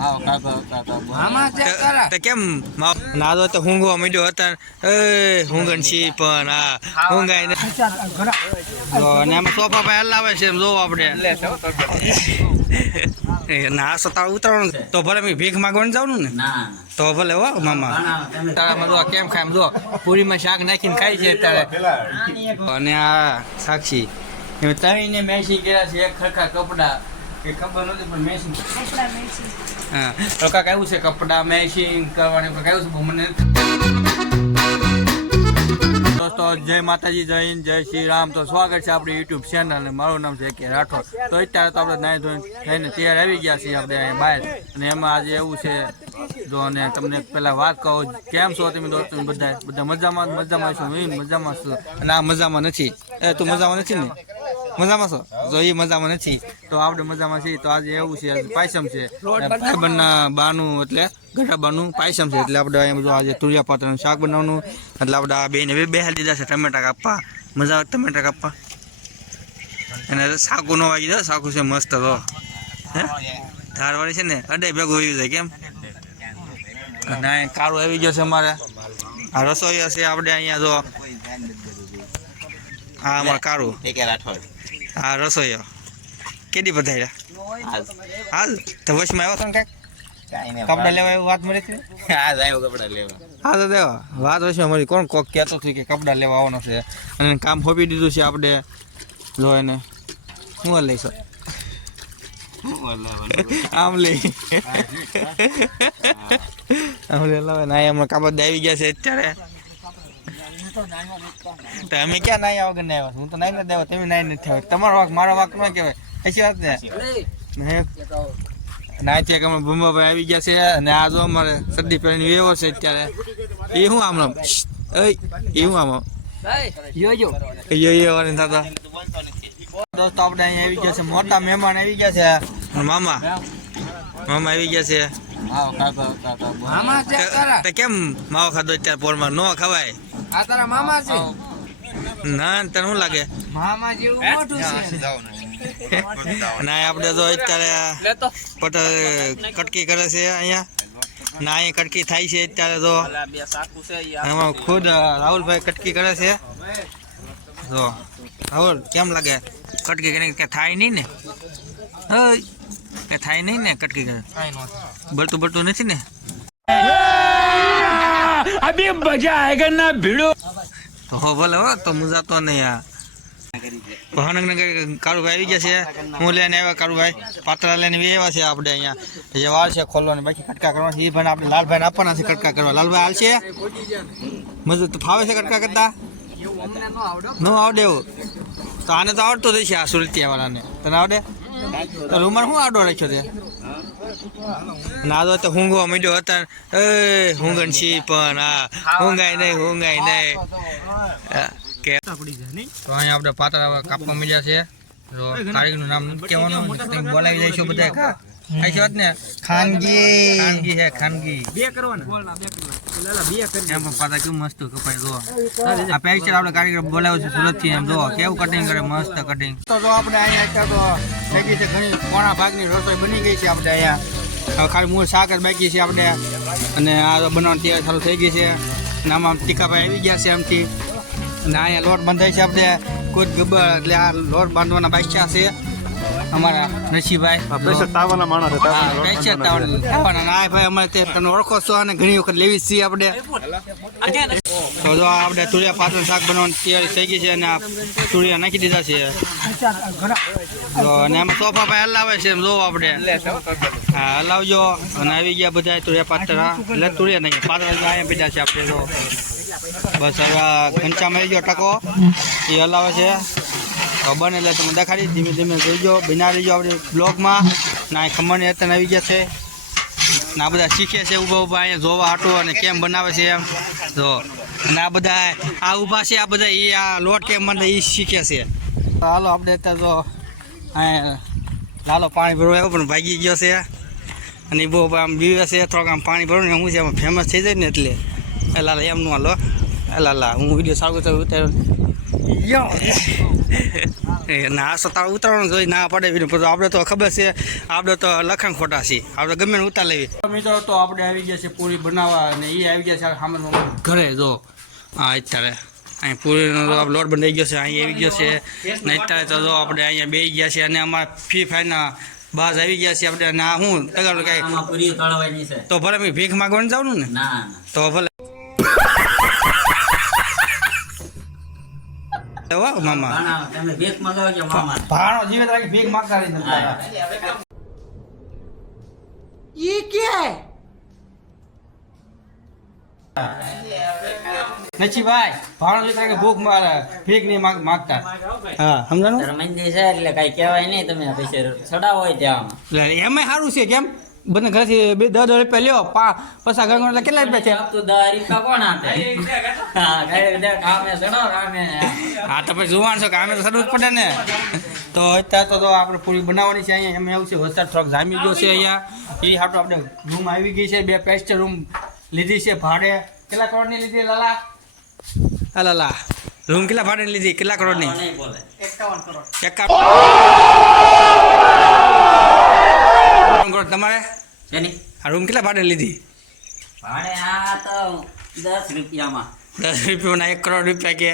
આમાં ચેક કરા. તો કેમ નાદો તો હુંગવા માંડ્યો હતા. એ હુંગણ છી પણ આ હુંગાય ને. અને આમ સોફા પર હલાવે છે એમ જોવો આપણે એ ના ઉતરવાનું તો ભલે મેં ભીખ માંગવાનું જવાનું ને. તો ભલે હો મામા. તારામાં જો કેમ ખાય જો પૂરીમાં શાક નાખીને ખાય છે અત્યારે. અને આ સાક્ષી. તણીને મેસી ગયા છે એક ખરખા કપડા. કે ખબર નથી પણ મેસી હા. તો કાંઈક આવ્યું છે કપડા મેચિંગ કરવાની કાંઈક આવ્યું છે? મને દોસ્તો જય માતાજી જય હિન્દ જય શ્રી રામ. તો સ્વાગત છે આપણી યુટ્યુબ ચેનલ મારું નામ છે કે રાઠોડ. તો અત્યારે તો આપણે નાઈ ધોઈને થઈને તૈયાર આવી ગયા છીએ આપણે અહીંયા બહાર. અને એમાં આજે એવું છે જો અને તમને પેલા વાત કહો કેમ છો તમે દોસ્તો? બધા? બધા મજામાં? મજામાં છું? હું મજામાં છું? અને આ મજામાં નથી. એ તું મજામાં નથી ને? મજામાં છો? જો એ મજામાં નથી તો આપણે મજામાં છીએ. તો આજે એવું છે આજે પાયસમ છે. ભાઈબંધના બાનું એટલે ગઢાબાનું પાયસમ છે. એટલે આપણે અહીંયા જો આજે તુરિયા પાત્રનું શાક બનાવવાનું. એટલે આપણે આ બેને બે બેહાલ દીધા છે ટમેટા કાપવા. મજા આવે ટમેટા કાપવા? અને સાકુ ન વાગી જાય સાકુ છે મસ્ત તો હે? ધારવાળી છે ને અડે ભેગું આવી જાય કેમ? ના કાળું આવી ગયો છે અમારે. આ રસોઈ હશે આપણે અહીંયા જો આ અમારે કાળું. આ રસોઈયો કેદી પધાર્યા? હાલ. તો વચમાં આવ્યો તને કાંઈક? કપડા લેવા એવું વાત મળી હતી હા તો દેવા. વાત વચમાં મળી. કોણ કોક કહેતો હતું કે કપડા લેવા આવવાનો છે? અને કામ ફોપી દીધું છે આપણે જો એને હું લઈશ આમ લઈ. આમ લઈ લાવે ના હમણાં કાબત આવી ગયા છે અત્યારે. તો અમે ક્યાં નાઈ વગર ના આવ્યા હું તો નાઈ નથી આવ્યો તમે નાઈ નથી આવ્યા તમારો વાક મારો વાક ન કહેવાય. એસી વાત ને? હે? ના ત્યાં અમે ભૂમાભાઈ આવી ગયા છે અને આ જો અમારે સર્દી પહેરીને વેવો છે અત્યારે. એ શું આમ એ શું આમ યોજો યો યો. થતા. દોસ્તો આપણે અહીંયા આવી ગયા છે. મોટા મહેમાન આવી ગયા છે. મામા. મામા આવી ગયા છે. કેમ માવો ખાધો અત્યારે પોરમાં? નો ખવાય? આ તારા મામા છે? ના તને શું લાગે? મામા જેવું મોટું છે. ના આપણે તો અત્યારે પટેલ કટકી કરે છે અહીંયા. ના અહીં કટકી થાય છે અત્યારે તો એમાં ખુદ રાહુલભાઈ કટકી કરે છે. તો રાહુલ કેમ લાગે? કટકી કરીને કે થાય નહીં ને? કે થાય નહીં ને કટકી કરે? બળતું બળતું નથી ને? अभी मजा आएगा ना भिड़ो તો હો ભલે હો તો મજા તો નહીં આ ભાવનગર કાળુભાઈ આવી ગયા છે હું લઈને આવ્યા કાળુભાઈ પાત્રા લઈને બી આવ્યા છે આપણે અહીંયા જે વાર છે ખોલવાની બાકી કટકા કરવા છે એ ભાઈ આપણે લાલભાઈને આપવાના છે કટકા કરવા લાલભાઈ હાલશે મજૂર તો ફાવે છે કટકા કરતા ન આવડે એવું તો આને તો આવડતું રહેશે આ સુરતિયા વાળાને તને આવડે તો રૂમાલ શું આવડો રાખ્યો તે નાદો તો હુંગો મીડો હતા. એ હુંગણ છી પણ, આ, હુંગાય નહીં હુંગાય નહીં. કે તો અહીંયા આપણે પાતળા કાપવા મળ્યા છે. જો કારીગરનું નામ કહેવાનું બોલાવી દઈશું બધા કા છે ને? ખાનગી. ખાનગી છે, ખાનગી. બે કરવાના. એમ છે એમ જો કેવું કટિંગ કરે, મસ્ત કટિંગ તો જો આપણે અહીંયા બની ગઈ છે આપણે અહીંયા. ખાલી મૂળ શાક જ બાકી છે આપણે. અને આ બનાવવાની તૈયાર ચાલુ થઈ ગઈ છે. અને આમાં ટીકાભાઈ આવી ગયા છે એમથી અને અહીંયા લોટ બંધાય છે આપણે કોઈ ગબ્બર, એટલે આ લોટ બાંધવાના બાદશાહ છે. અમારા નરસિંહભાઈ. હા, સ્પેશિયલ તાવાના. તાવાના. ના, ભાઈ અમે તે તમે ઓળખો છો અને ઘણી વખત લેવી જ છીએ આપણે. તો જો આપણે તુરિયા પાત્ર શાક બનાવવાની તૈયારી થઈ ગઈ છે અને આ તુરિયા નાખી દીધા છે. તો અને આમાં સોફા ભાઈ હલાવે છે એમ જોવો આપણે. હા હલાવજો. અને આવી ગયા બધા તુરિયા પાત્ર એટલે તુરિયા નહીં પાત્ર અહીંયા પીધા છે આપણે તો બસ હવે આ ઘંચામાં આવી ગયો ટકો. એ હલાવે છે. બને એટલે તમે દેખાડી ધીમે ધીમે જોઈજો, બિના રહીજો આપણે બ્લોગમાં. ના ખમણ અત્યારે આવી ગયા છે. ને બધા શીખે છે ઊભા ઊભા અહીંયા જોવા હાટું અને કેમ બનાવે છે એમ. જો આ બધા, આ ઊભા છે, આ બધા એ આ લોટ કેમ મને એ શીખે છે. હાલો, આપણે અત્યારે અહીંયા લાલો પાણી ભરવા પણ ભાગી ગયો છે. અને બહુ આમ બીવે છે, થોડોક આમ પાણી ભરો ને, હું છે એમાં ફેમસ થઈ જાય ને એટલે. એ લાલા, એમનું હાલો. એ લાલા, હું વીડિયો સારું ઉતાર્યો ના તારે ઉતારવાનું જોઈ ના પડે આપણે તો ખબર છે આપણે તો લખણ ખોટા છીએ. આપણે ગમે ને ઉતાર લેવી. મિત્રો તો આપણે આવી ગયા છે પૂરી બનાવવા અને એ આવી ગયા છે સામે ઘરે જો. હા અત્યારે અહીં પૂરીનો તો લોટ બંધાઈ ગયો છે અહીં આવી ગયો છે. ને અત્યારે તો જો આપણે અહીંયા બેસી ગયા છે અને અમારા ફ્રી ફાયરના બાજ આવી ગયા છે આપણે. ના હું છે. તો ભલે ભીખ માગવાનું જવાનું ના. તો ભલે. વાહ મામા તમે ભેખ મગાવજો મામા. ભાણો જીવે રાખી ભીખ માગતા રહી હા. નથી ભાઈ ભાણો જીવે રાખી ભૂખ મારે ભીખ નહીં માગ માગતા. હા સમજાણું? મંદિર છે એટલે કઈ કહેવાય નહીં તમે પછી સડા હોય ત્યાં. એમાં સારું છે કેમ? બંને ઘરેથી બે દસ દસ રૂપિયા લ્યો પા પૈસા ગણો એટલે કેટલા રૂપિયા છે? તો દસ રૂપિયા કોણ આપે? હા કઈ દે કામે કામે તો પછી જોવાનું છો કે તો સડવું જ પડે ને. તો અત્યારે તો તો આપણે પૂરી બનાવવાની છે અહીંયા. એમ એવું છે વરસાદ થોડોક જામી ગયો છે અહીંયા. એ હાટો આપણે રૂમ આવી ગઈ છે બે પેસ્ટ રૂમ લીધી છે ભાડે. કેટલા કરોડની લીધી લાલા? હા લાલા. રૂમ કેટલા ભાડે લીધી? કેટલા કરોડની? એકાવન કરોડ. એકાવન. કરોડ તમારે? શેની? આ રૂમ કેટલા ભાડે લીધી? ભાડે આ તો દસ રૂપિયામાં. દસ રૂપિયાના એક કરોડ રૂપિયા કે.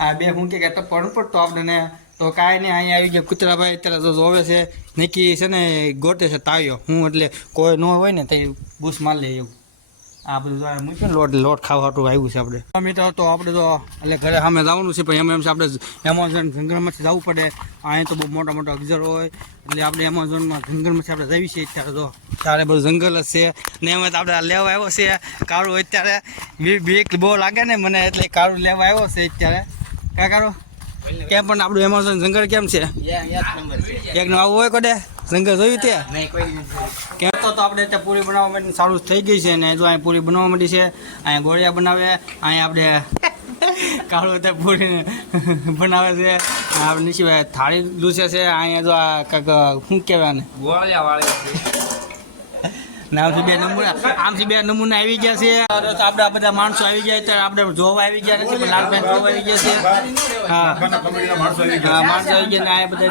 આ બે હું કે તો પણ પડતો આપણે તો કાંઈ નહીં અહીંયા આવી ગયા કૂતરાભાઈ અત્યારે તો જોવે છે. નિકી છે ને ગોટે છે તાવ્યો હું એટલે કોઈ ન હોય ને ત્યાં બૂસ માર લે એવું. આ બધું મૂક્યું લોટ લોટ ખાવા આવ્યું છે આપણે. મિત્રો તો આપણે તો એટલે ઘરે સામે જવાનું છે પણ એમ એમ છે આપણે એમેઝોન જંગલમાંથી જવું પડે. અહીંયા તો બહુ મોટા મોટા અક્ષર હોય. એટલે આપણે એમેઝોનમાં જંગલમાંથી આપણે જઈએ છીએ અત્યારે તો. ત્યારે બધું જંગલ જ છે. ને એમાં તો આપણે લેવા આવ્યો છે કાળું અત્યારે બીક બહુ લાગે ને મને એટલે કાળું લેવા આવ્યો છે અત્યારે. કા કાળું? કેમ પણ આપણું એમેઝોન જંગલ કેમ છે? એક નું આવું હોય કોડે? જંગલ જોયું તે? તો તો આપણે ત્યાં પૂરી બનાવવા માટે સારું થઈ ગઈ છે ને જો અહીંયા પૂરી બનાવવા માંડી છે અહીંયા ગોળિયા બનાવે અહીંયા આપણે કાળો ત્યાં પૂરી બનાવે છે. આપણે નીચે થાળી લૂસે છે અહીંયા જો આ કાંઈક શું કહેવાય ને ગોળિયા વાળી નામથી બે નમૂના આમથી બે નમૂના આવી ગયા છે. તો આપણે બધા માણસો આવી ગયા ત્યારે આપણે જોવા આવી ગયા નથી લાલભાઈ જોવા આવી ગયા છે. હા. માણસો આવી ગયા ને આ બધા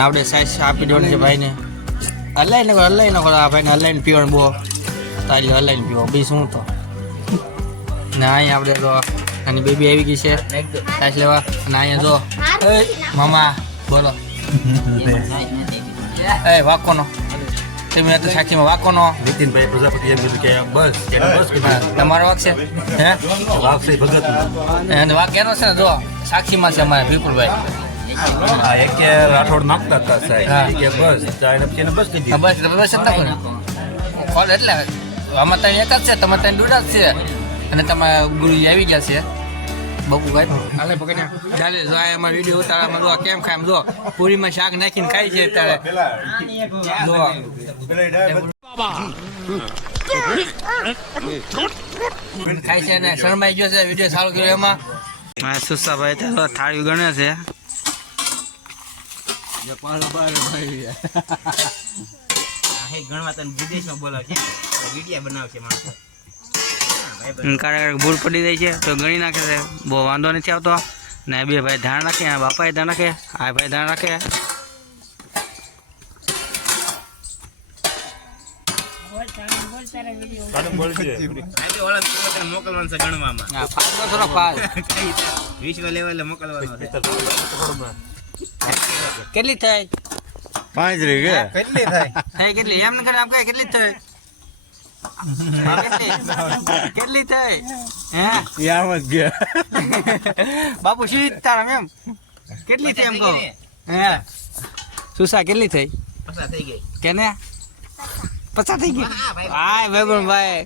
આપણે સાઈઝ આપી દેવાની છે ભાઈને. હલાઈ ને હલાઈ નાખો આ ભાઈને હલાઈને પીવાનું બહુ તારી હલાઈને પીવો. બી શું તો? ને અહીંયા આપણે તો આની બેબી આવી ગઈ છે. સાઈઝ લેવા. અને અહીંયા જો મામા બોલો. એ વાકોનો. તમે તો સાક્ષીમાં વાકોનો. નીતિનભાઈ પ્રજાપતિ એમ કીધું કે બસ બસ તમારો વાક છે? હે? વાપસી ભગત અને વાક એનો છે ને જો સાક્ષીમાં છે અમારે વિપુલભાઈ આ એક કે રાઠોડ માંગતા હતા સાહેબ. કે બસ તો પછી બસ કીધી. બસ બસ જ નાખો કોલ એટલે આમાં ત્રણ એક જ છે તમે ત્રણ દૂર જ છે. અને તમારા ગુરુજી આવી ગયા છે. બબુભાઈ હાલે પકડ્યા. ચાલે જો આ અમારા વીડિયો ઉતારવામાં જો કેમ ખાય જો પૂરીમાં શાક નાખીને ખાય છે અત્યારે. જો. ખાય છે ને શરમાઈ ગયો છે વીડિયો સારો કર્યો એમાં. સુસ્તા ભાઈ થાળી ગણે છે. ગણવા તને વિદેશમાં બોલાવ છે વિડીયા બનાવશે માણસો. ક્યારેક ભૂલ પડી જાય છે તો ગણી નાખે છે. બહુ વાંધો નથી આવતો. ને બે ભાઈ ધ્યાન રાખે આ બાપાએ ધ્યાન રાખે આ ભાઈ ધ્યાન રાખે. મોકલવાનું છે ગણવામાં. હા, વિશ્વ લેવલે મોકલવાનું છે. કેટલી થઈ પાંચ કે? ગયા થઈ કેટલી? એમ ને આમ કઈ કેટલી થઈ હા, કેટલી? કેટલી થઈ હે? યામ જ ગયા બાપુ શી તારા મેમ કેટલી થઈ એમ કહો? હે? સુસા કેટલી થઈ? પસાર થઈ ગઈ. કેને? પચાસ થઈ ગઈ? હાય ભાઈ. ભાઈ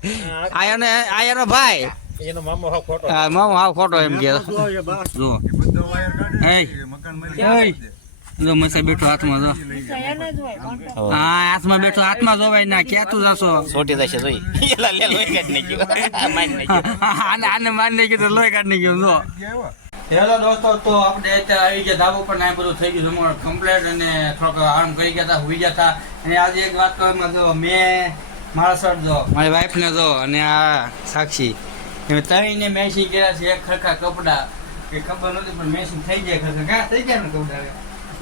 આયો ને આયો ને ભાઈ. એનો મામો હાવ ખોટો. હા મામો હાવ ખોટો એમ કે જો જો મસે બેઠો હાથમાં જો. હા હાથમાં બેઠો હાથમાં જોવાય ના ક્યાં તું જશો? છોટી જશે જોઈ. એલા લે લોહી કાઢી નાખ્યું. મારી નાખ્યું. આને આને મારી નાખ્યું તો લોહી કાઢી નાખ્યું જો. હેલો દોસ્તો તો આપણે અત્યારે આવી ગયા ધાબા પર ને બધું થઈ ગયું કમ્પ્લેટ અને થોડોક આરામ કરી ગયા હતા હુઈ ગયા હતા. અને આજે એક વાત કહેવામાં જો મેં મારા સર જો મારી વાઈફને જો અને આ સાક્ષી. એમ મેસી ગયા છે એક ખરખા કપડાં. કે ખબર નથી પણ મેસિંગ થઈ જાય ખબર કા? થઈ જાય ને કપડા.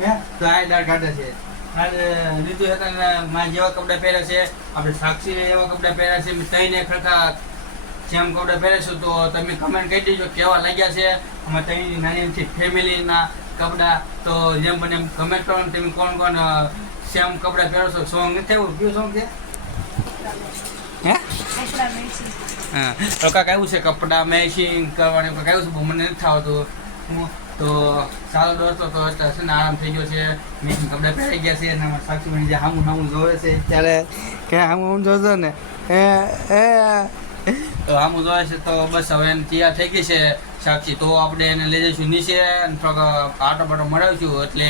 હે? તો આ દાળ કાઢે છે. લીધું હતા માં જેવા કપડાં પહેર્યા છે આપણે સાક્ષી એવા કપડાં પહેર્યા છે મેં તઈને ખરખા જેમ કપડાં પહેરેશું તો તમે કમેન્ટ કરી દેજો કેવા લાગ્યા છે. અમારે તઈની નાની નાની ફેમિલીના કપડાં તો જેમ બને એમ કમેન્ટ કરો તમે કોણ કોણ સેમ કપડા પહેરો છો. સોંગ નથી આવ્યું કયું સોંગ છે? હે? હા. તો આવ્યું છે? કપડાં મેચિંગ કરવાનું કાંઈક આવ્યું છે? મને નથી થતું. હું તો સારો દોસ્તો તો છે ને આરામ થઈ ગયો છે. મેચિંગ કપડાં પહેરી ગયા છે. અને સાક્ષી જે હામું હામું જોવે છે. ત્યારે કે હામું હામું જોશો ને. એ એ તો હામું જોવે છે તો બસ હવે એને તૈયાર થઈ ગઈ છે. સાક્ષી તો આપણે એને લઈ જઈશું નીચે અને થોડોક આટો પાટો મળાવીશું. એટલે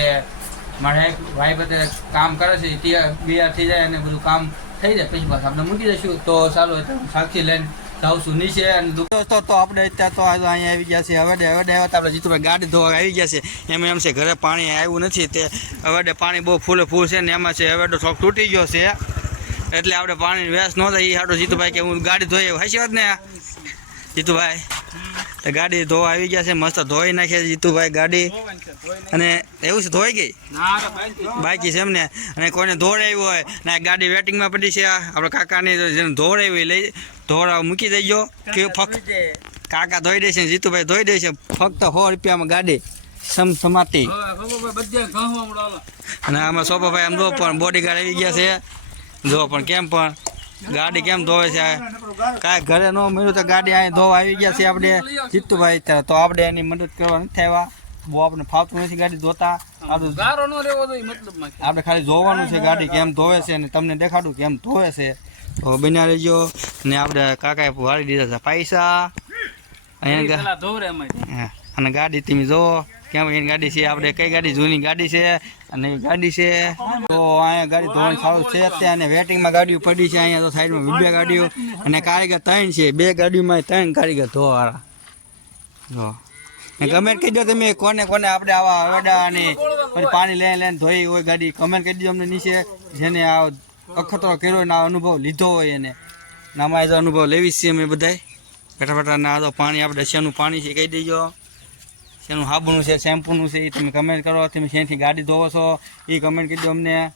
મારા એક ભાઈ બધે કામ કરે છે. તૈયાર બિયાર થઈ જાય અને બધું કામ થઈ જાય પછી આપણે મૂકી દઈશું. તો ચાલો સાક્ષી લઈને જાઉં છું નીચે અને દોસ્તો, તો આપણે અત્યારે તો અહીંયા આવી ગયા છે હવે હવે આવ્યા તો આપણે જીતુભાઈ ગાડી ધોવા આવી ગયા છે. એમ એમ છે, ઘરે પાણી આવ્યું નથી. તે હવે પાણી બહુ ફૂલે ફૂલ છે ને એમાં છે હવે શોખ તૂટી ગયો છે. એટલે આપણે પાણી વેસ ન થાય. એ હાટો જીતુભાઈ કે હું ગાડી ધોઈ આવ્યો વાત ને? જીતુભાઈ, તો ગાડી ધોવા આવી ગયા છે, મસ્ત ધોઈ નાખે છે જીતુભાઈ ગાડી. અને એવું છે, ધોઈ ગઈ? બાકી છે એમને અને કોઈને ધોળાવી હોય, ને ગાડી વેટિંગમાં પડી છે આપણે કાકાની જેને ધોળાવી લઈ, ધોળા મૂકી દેજો. કે ફક્ત કાકા ધોઈ દેશે જીતુભાઈ ધોઈ દેશે ફક્ત સો રૂપિયામાં ગાડી સમસમાતી અને આમાં સોપાભાઈ આમ જો પણ બોડીગાર્ડ આવી ગયા છે. જો પણ કેમ પણ ગાડી કેમ ધોવે છે? કાંઈ ઘરે ન મળ્યું તો ગાડી અહીં ધોવા આવી ગયા છે આપણે. જીતુભાઈ ત્યાં તો આપણે એની મદદ કરવા નથી આવ્યા. બહુ આપણે ફાવતું નથી ગાડી ધોતા. આપણું આપણે ખાલી જોવાનું છે ગાડી કેમ ધોવે છે અને તમને દેખાડું કેમ ધોવે છે. તો બન્યા રહેજો. ને આપણે કાકાએ વાળી દીધા છે પૈસા. અને ગાડી તમે જોવો. કેમ, એની ગાડી છે? આપણે કઈ ગાડી? જૂની ગાડી છે અને ગાડી છે? તો અહીંયા ગાડી ધોરણ સારું છે અત્યારે અને વેટિંગમાં ગાડીઓ પડી છે અહીંયા તો સાઈડમાં બે ગાડીઓ અને કારીગર ત્રણ છે. બે ગાડીઓમાં ત્રણ કારીગર ધોવાળા જો. કમેન્ટ કહી દો તમે કોને કોને આપણે આવા અવેડા અને પાણી લઈને લઈને ધોઈ હોય ગાડી. કમેન્ટ કરી દો અમને નીચે જેને આ અખતરો કર્યો હોય આ અનુભવ લીધો હોય એને. નામાં અનુભવ લેવી છે અમે બધાય. ફટાફટ ના તો પાણી, આપણે શેનું પાણી છે કહી દેજો. શેનું સાબુનું છે, શેમ્પૂનું છે, એ તમે કમેન્ટ કરો. તમે શેથી ગાડી ધોવો છો, એ કમેન્ટ કરી અમને.